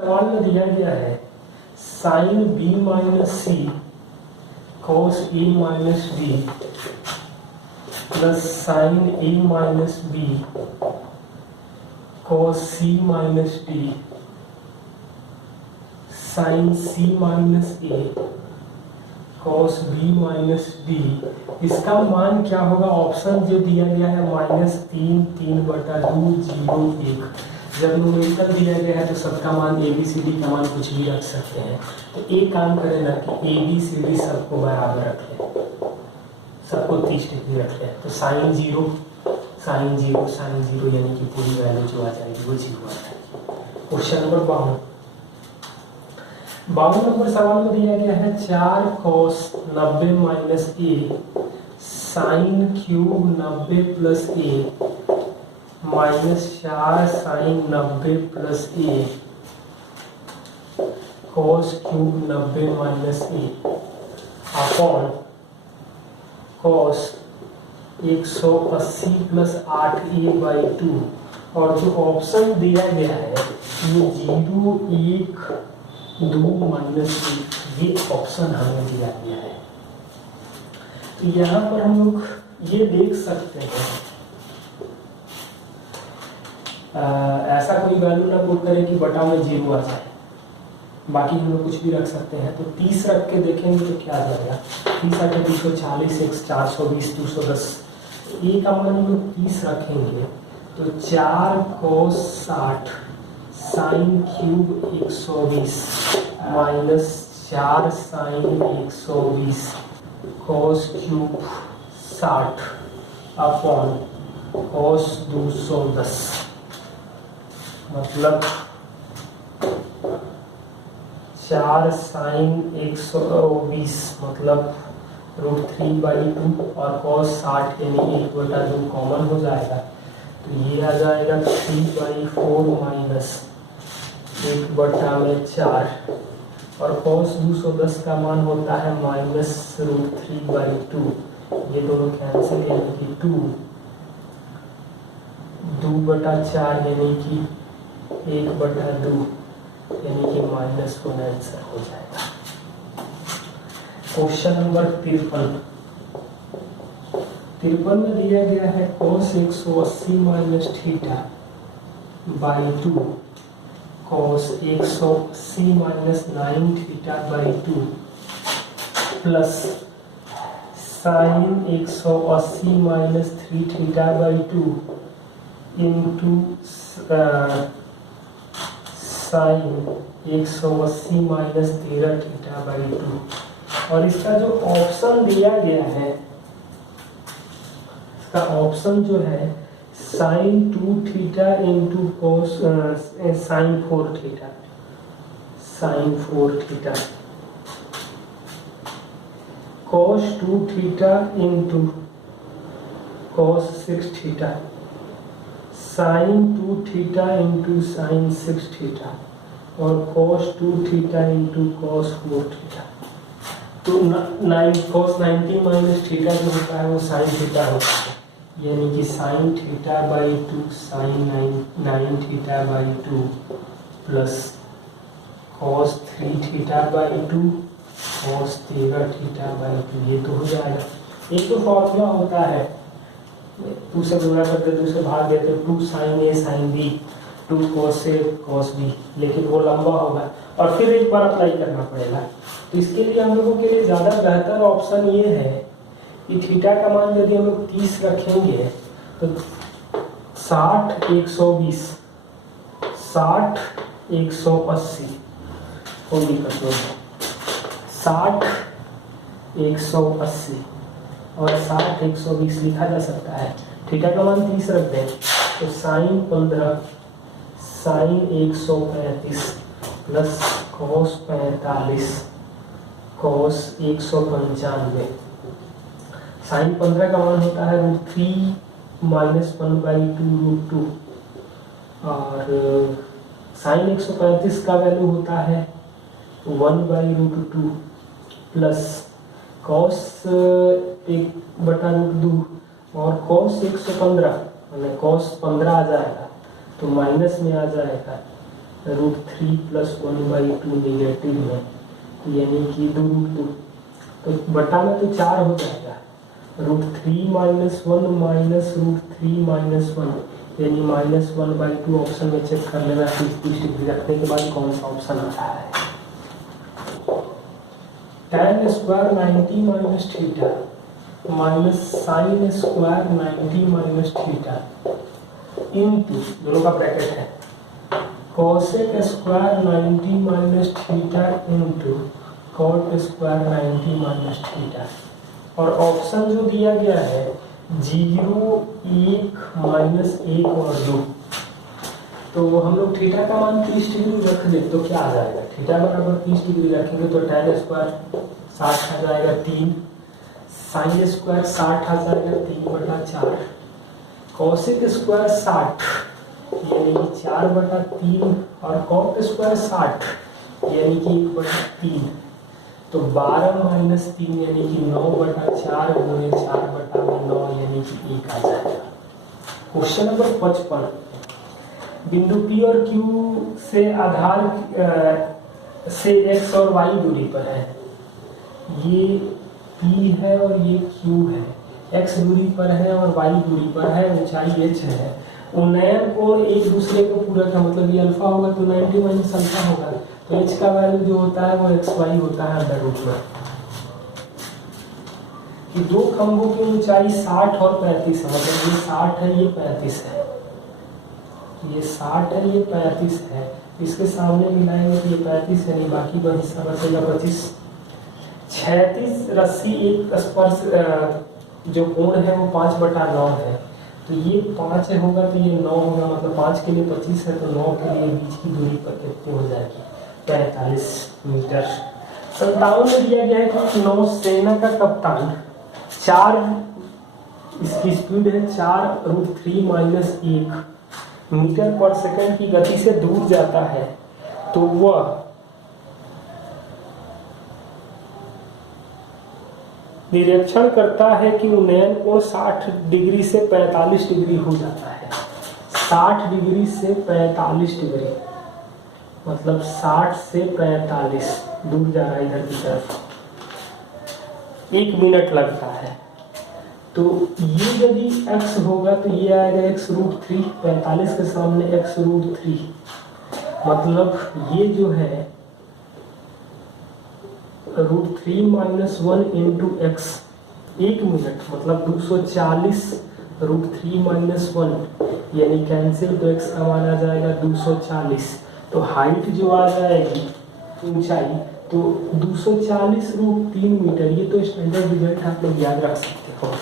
सवाल में दिया गया है sine B minus C cos A minus B plus sign A minus B cos C minus D sign C minus A cos B minus D. इसका मान क्या होगा? ऑप्शन जो दिया गया है -3 3/2 0 1। जब न्यूमेरिकल दिया गया है तो सबका मान ए बी सी डी का मान कुछ भी रख सकते हैं। तो एक काम करें ना कि ए बी सी डी सबको बराबर रख लें, सबको 30 डिग्री रख लें। तो साइन जीरो साइन जीरो यानी कि पूरी वैल्यू जो आ जाएगी वो 0 आ जाएगी। क्वेश्चन नंबर 52 नंबर सवाल में दिया गया है 4 cos 90 माइनस ए साइन क्यूब 90 प्लस ए माइनस 4 साइन 90 प्लस ए cos क्यूब 90 माइनस ए अपॉन cos 180 प्लस 8a/2। और जो ऑप्शन दिया गया है ये 0 1 2 -1, ये ऑप्शन हमें दिया गया है। तो यहाँ पर हम लोग ये देख सकते हैं ऐसा कोई वैल्यू ना पुट करें कि बटा में 0 आ जाए, बाकी हम लोग कुछ भी रख सकते हैं। तो 30 रख के देखेंगे तो क्या आ जाएगा? 30 आके 340 x 420 210। ए का मान हम लोग 30 रखेंगे तो 4 cos 60 sine cube 120 minus 4 sine 120 cos cube 60 upon cos 210 मतलब 4 साइन 120 मतलब √3/2 और cos 60 यानी 1/2 कॉमन हो जाएगा। तो ये आ जाएगा 3/4 माइनस 1/4 और cos 210 का मान होता है -√3/2। ये दोनों कैंसिल यानी कि 2/4 यानी कि 1/2 यानी कि -1 आंसर हो जाएगा। क्वेश्चन नंबर 53 में दिया गया है cos 180 माइनस θ/2 cos 180 माइनस 9 θ/2 plus sine 180 minus 3 θ/2 into sine 180 minus 13 θ/2। और इसका जो ऑप्शन दिया गया है, इसका ऑप्शन जो है sine 2θ into cos sine 4θ cos 2θ into cos 6θ sine 2θ into sine 6θ और cos 2θ इंटू cos 4θ। तो cos 90 माइनस θ जो होता है वो साइन θ होता है, यानी कि sine θ/2 sine 9θ/2 plus cos 3θ/2 cos 13θ/2। ये तो हो जाएगा। एक तो फॉर्मूला होता है 2 से गुणा करके 2 से भाग देते 2 साइन ए साइन बी 2 cos ए cos बी, लेकिन वो लंबा होगा और फिर एक बार अप्लाई करना पड़ेगा। तो इसके लिए हम लोगों के लिए ज़्यादा बेहतर ऑप्शन ये है कि थीटा का मान यदि हम लोग 30 रखेंगे तो 60 120 60 180 कोई दिक्कत नहीं है, 60 180 और 60 120 लिखा जा सकता है। थीटा का मान 30 रख दें तो sine 15 sine 135 plus cos 45 cos 195। Sine 15 का मान होता है √3 माइनस 1/2 √2 और साइन 135 का वैल्यू होता है 1/√2 प्लस cos 1/√2 और cos 115 मैंने cos 15 आ जाएगा तो माइनस में आ जाएगा √3 + 1/2 नेगेटिव में, यानी कि 2√2, तो बटा में तो 4 हो जाएगा। √3 - 1 -√3 - 1 यानी -1/2 ऑप्शन में चेक कर लेना। 30 डिग्री रखने के बाद कौन सा ऑप्शन आता है। tan square 90 - theta minus sin square 90 - theta into, दोनों का ब्रैकेट है, cosec square 90 - theta into cot square 90 - theta. और ऑप्शन जो दिया गया है 0, 1, -1 और 2, तो हम लोग थीटा का मान 30 डिग्री रख दें तो क्या आ जाएगा। थीटा बराबर 30 डिग्री रखेंगे तो tan स्क्वायर 60 आ जाएगा 3, sin स्क्वायर 60 आ जाएगा 3/4, cosec स्क्वायर 60 यानी कि 4/3 और cot स्क्वायर 60 यानी कि 1/3, तो 12 - 3 यानी कि 9/4 गुणे 4/9 यानी कि 1 आ जाएगा। क्वेश्चन नंबर 55, बिंदु P और Q से आधार से x और y दूरी पर है। ये P है और ये Q है, x दूरी पर है और y दूरी पर है, ऊंचाई h है। उन्नयन कोण एक दूसरे को पूरक है, मतलब ये अल्फा होगा तो 90 - अल्फा होगा, तो h का वैल्यू जो होता है वो xy होता है अंडर रूट में। कि दो खंभों की ऊंचाई 60 और 35 है, मतलब ये 60 है ये 35 है, ये 60 है ये 35 है, इसके सामने मिलाएंगे तो ये 35 है, नहीं बाकी हिस्सा बचेगा 25। 36 रस्सी एक स्पर्श जो कोण है वो 5/9 है, तो ये 5 होगा तो ये 9 होगा, मतलब 5 के लिए 25 है तो 9 के लिए बीच की दूरी पर कितनी हो जाएगी 45 मीटर। 57 में दिया गया है कि नौसेना का कप्तान 4, इसकी स्पीड है 4√3 - 1 मीटर पर सेकंड की गति से दूर जाता है, तो वह निरीक्षण करता है कि उन्नयन कोण 60 डिग्री से 45 डिग्री हो जाता है। 60 डिग्री से 45 डिग्री मतलब 60 से 45 दूर जा रहा है इधर की तरफ, 1 मिनट लगता है। तो ये यदि x होगा तो ये आएगा x√3, 45 के सामने x√3, मतलब ये जो है √3 - 1 × x, 1 मिनट मतलब 240 √3 - 1 यानी कैंसिल, तो x का मान आ जाएगा 240। तो हाइट जो आ जाएगी ऊंचाई, तो 240 √3 मीटर, ये तो स्टैंडर्ड रिजल्ट आप लोग याद रख सकते हो।